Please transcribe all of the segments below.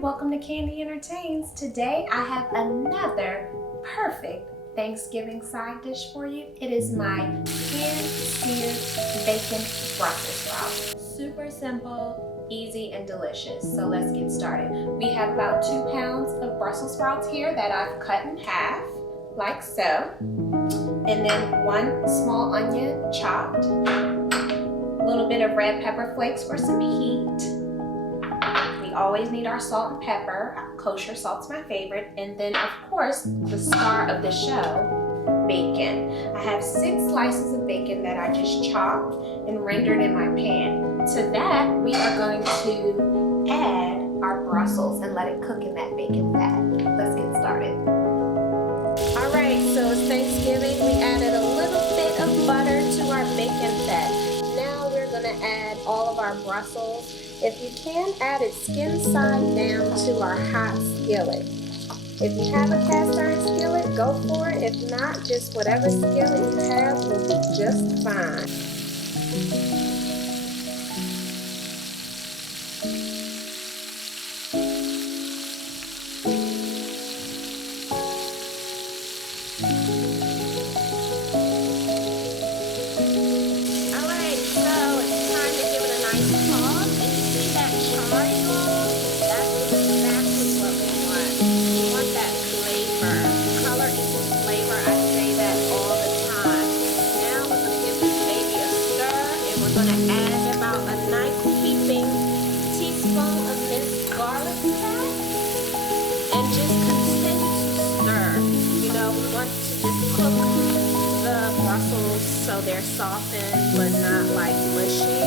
welcome to Candi Entertains. Today I have another perfect Thanksgiving side dish for you. It is my pan-seared bacon Brussels sprouts. Super simple, easy, and delicious. So let's get started. We have about 2 pounds of Brussels sprouts here that I've cut in half, like so. And then 1 small onion chopped. A little bit of red pepper flakes for some heat. We always need our salt and pepper. Kosher salt's my favorite. And then, of course, the star of the show, bacon. I have 6 slices of bacon that I just chopped and rendered in my pan. To that, we are going to add our Brussels and let it cook in that bacon fat. Let's get started. All right, so it's Thanksgiving. We added a little bit of butter to our bacon fat. Now we're gonna add all of our Brussels. If you can, add it skin side down to our hot skillet. If you have a cast iron skillet, go for it. If not, just whatever skillet you have will be just fine. So they're softened but not like mushy,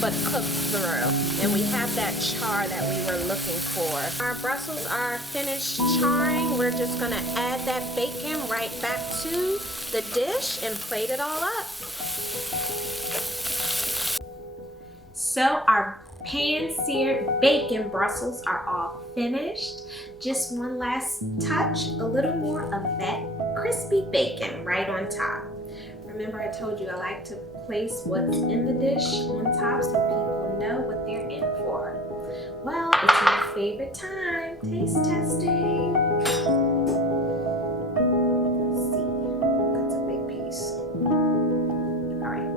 but cooked through. And we have that char that we were looking for. Our Brussels are finished charring. We're just gonna add that bacon right back to the dish and plate it all up. So our pan-seared bacon Brussels are all finished. Just one last touch, a little more of that crispy bacon right on top. Remember I told you I like to place what's in the dish on top so people know what they're in for. Well, it's my favorite time, taste testing. Let's see, that's a big piece. All right.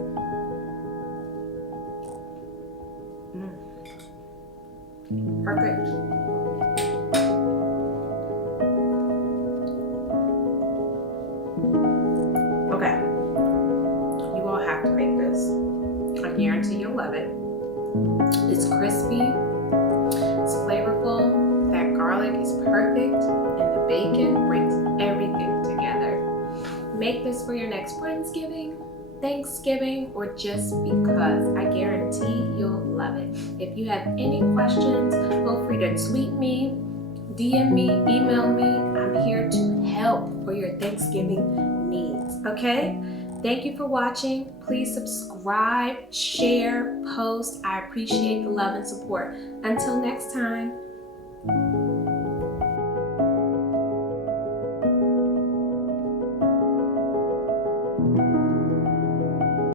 Perfect. Okay. Have to make this. I guarantee you'll love it. It's crispy, it's flavorful, that garlic is perfect, and the bacon brings everything together. Make this for your next Friendsgiving, Thanksgiving, or just because. I guarantee you'll love it. If you have any questions, feel free to tweet me, DM me, email me. I'm here to help for your Thanksgiving needs, okay? Thank you for watching. Please subscribe, share, post. I appreciate the love and support. Until next time.